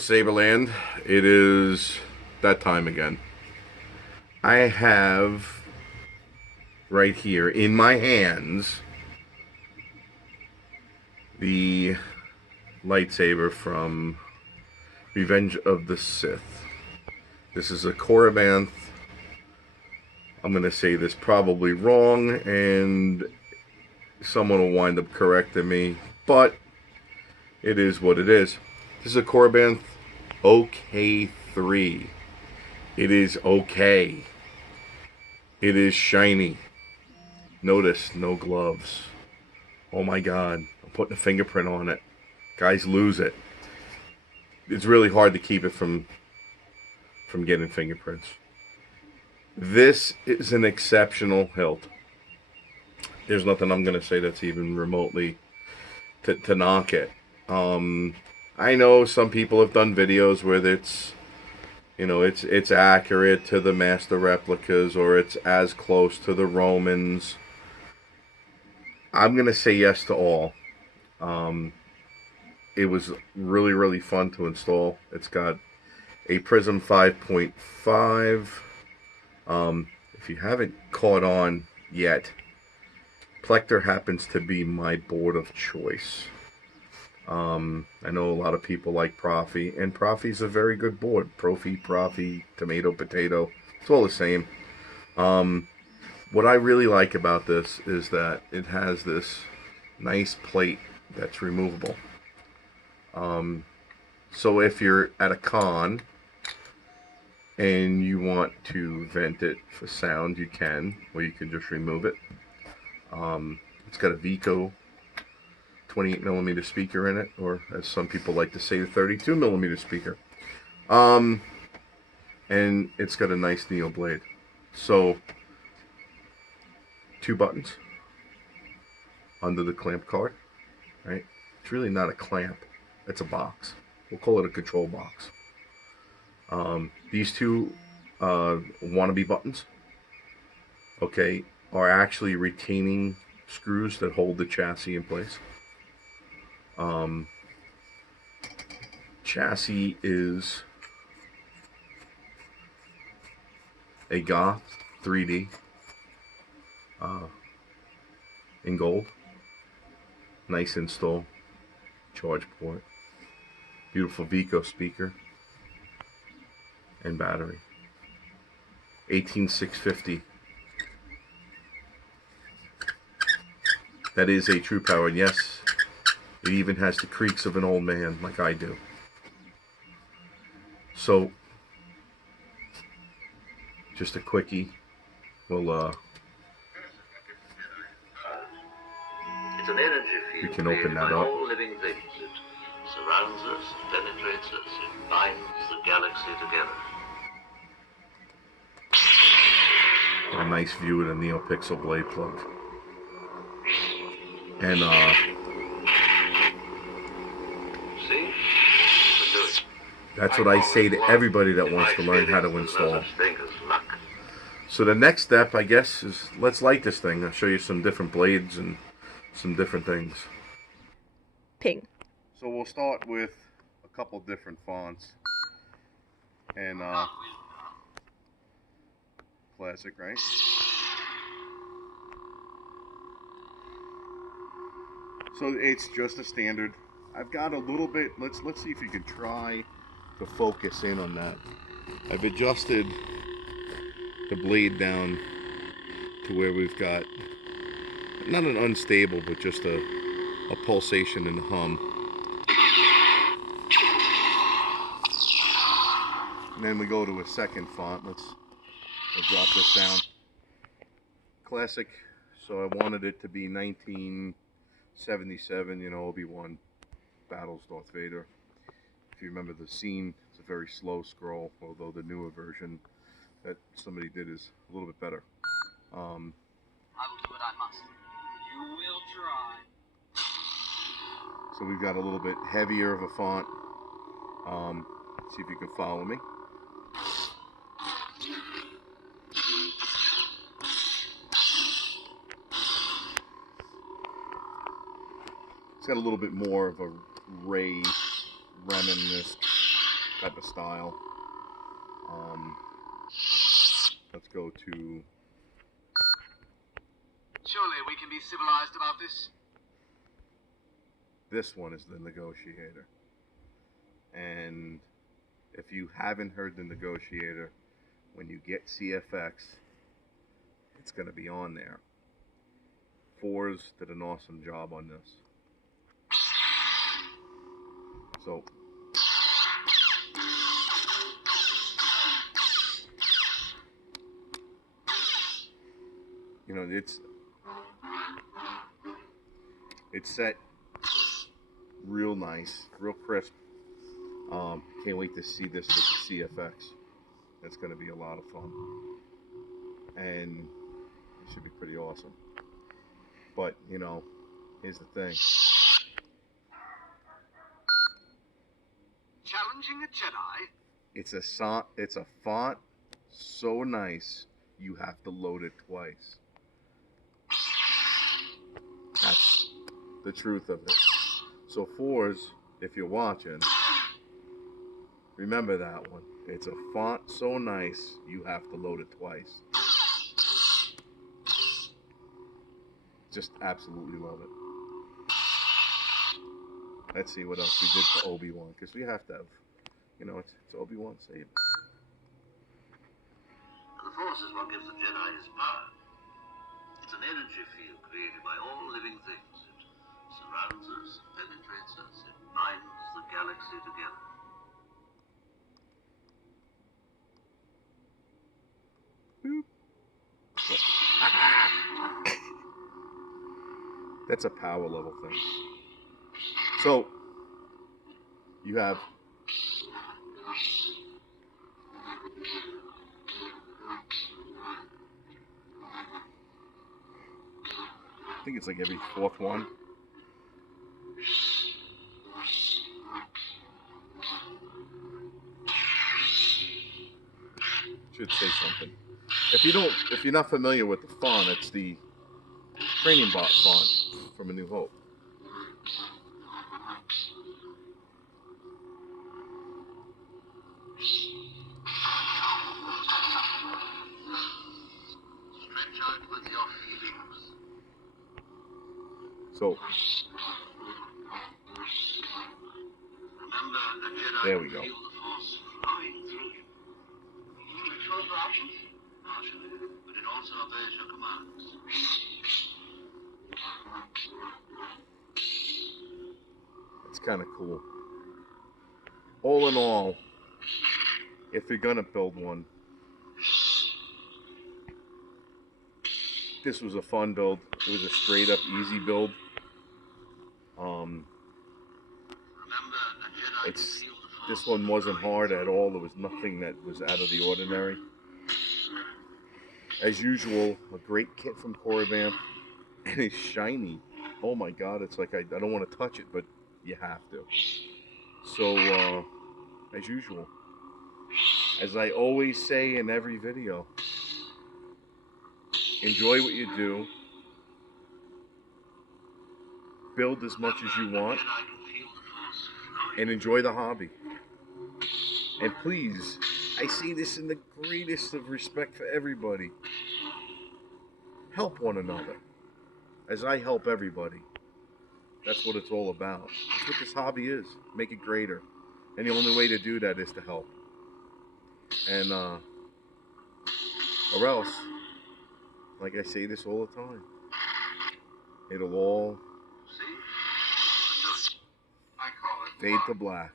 Saberland, it is that time again. I have right here in my hands the lightsaber from Revenge of the Sith. This is a Corabanth. I'm going to say this probably wrong, and someone will wind up correcting me, but it is what it is. This is a Corabanth OK3. It is okay. It is shiny. Notice, no gloves. Oh my god, I'm putting a fingerprint on it. Guys lose it. It's really hard to keep it from getting fingerprints. This is an exceptional hilt. There's nothing I'm going to say that's even remotely to knock it. I know some people have done videos where it's accurate to the master replicas, or it's as close to the Romans. I'm going to say yes to all. It was really, really fun to install. It's got a Prizm 5.5. If you haven't caught on yet, Plector happens to be my board of choice. I know a lot of people like Profi, and Profi's a very good board. Profi, tomato, potato. It's all the same. What I really like about this is that it has this nice plate that's removable. So if you're at a con and you want to vent it for sound, you can, or you can just remove it. It's got a Vico 28mm speaker in it, or as some people like to say, a 32mm speaker. And it's got a nice needle blade. So, 2 buttons under the clamp card, right? It's really not a clamp, it's a box. We'll call it a control box. These two wannabe buttons, okay, are actually retaining screws that hold the chassis in place. Chassis is a Goth 3D in gold. Nice install. Charge port. Beautiful Vico speaker and battery. 18650. That is a true power, and yes, it even has the creaks of an old man like I do. So, just a quickie. We'll It's an energy field we can open that up. all living things. It surrounds us, penetrates us, it binds the galaxy together. A nice view of the NeoPixel blade plug. And See? You can do it. that's what I say to everybody that wants to learn how to install. So the next step, I guess, is let's light this thing. I'll show you some different blades and some different things. Ping. So we'll start with a couple different fonts. And classic, right? So it's just a standard. I've got a little bit, let's see if you can try to focus in on that. I've adjusted the blade down to where we've got not an unstable, but just a pulsation and a hum. And then we go to a second font. I'll drop this down. Classic. So I wanted it to be 1977, Obi-Wan battles Darth Vader. If you remember the scene, it's a very slow scroll, although the newer version that somebody did is a little bit better. I will do what I must. You will try. So we've got a little bit heavier of a font. See if you can follow me. It's got a little bit more of a Ray Reminisk type of style. Let's go to. Surely we can be civilized about this. This one is the Negotiator. And if you haven't heard the Negotiator, when you get CFX, it's going to be on there. Fours did an awesome job on this. So, you know, it's set real nice, real crisp. Can't wait to see this with the CFX. It's going to be a lot of fun. And it should be pretty awesome. But, you know, here's the thing. Challenging a Jedi? It's a font so nice, you have to load it twice. That's the truth of it. So fours, if you're watching, remember that one. It's a font so nice, you have to load it twice. Just absolutely love it. Let's see what else we did for Obi-Wan, because we have to have, you know, it's Obi-Wan saber. And the Force is what gives the Jedi his power. It's an energy field created by all living things. It surrounds us, penetrates us, it binds the galaxy together. That's a power level thing. So, you have I think it's like every fourth one. Should say something. If you're not familiar with the font, it's the Training Bot font from A New Hope. Stretch out with your feelings. So Remember, the Jedi there we go. feel the Force flowing through you. You control your actions? Partially, but it also obeys your commands. It's kind of cool. All in all, if you're gonna build one, this was a fun build. It was a straight up easy build. Remember, the Jedi It's feel the Force this one wasn't hard at all. There was nothing that was out of the ordinary. As usual, a great kit from Korriban, and it's shiny. Oh my god, it's like I don't want to touch it, but you have to. So, as usual, as I always say in every video, enjoy what you do. Build as much as you want, and enjoy the hobby. And please, I say this in the greatest of respect for everybody. Help one another, as I help everybody. That's what it's all about. That's what this hobby is. Make it greater. And the only way to do that is to help. And, or else, like I say this all the time, it'll all I call it fade to black.